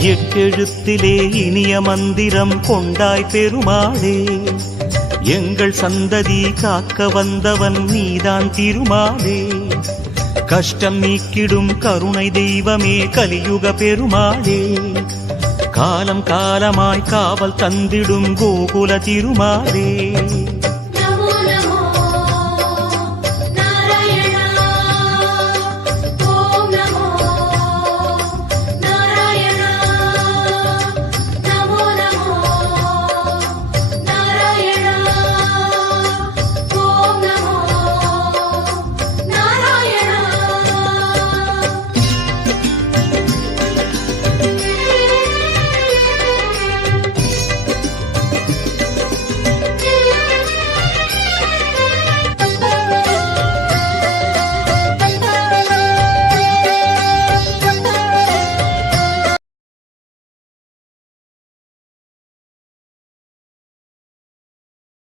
எட்டெழுத்திலே இனிய மந்திரம் கொண்டாய் பெருமாளே, எங்கள் சந்ததி காக்க வந்தவன் நீதான் திருமாலே. கஷ்டம் நீக்கிடும் கருணை தெய்வமே கலியுக பெருமாளே, காலம் காலமாய் காவல் தந்திடும் கோகுல திருமாலே.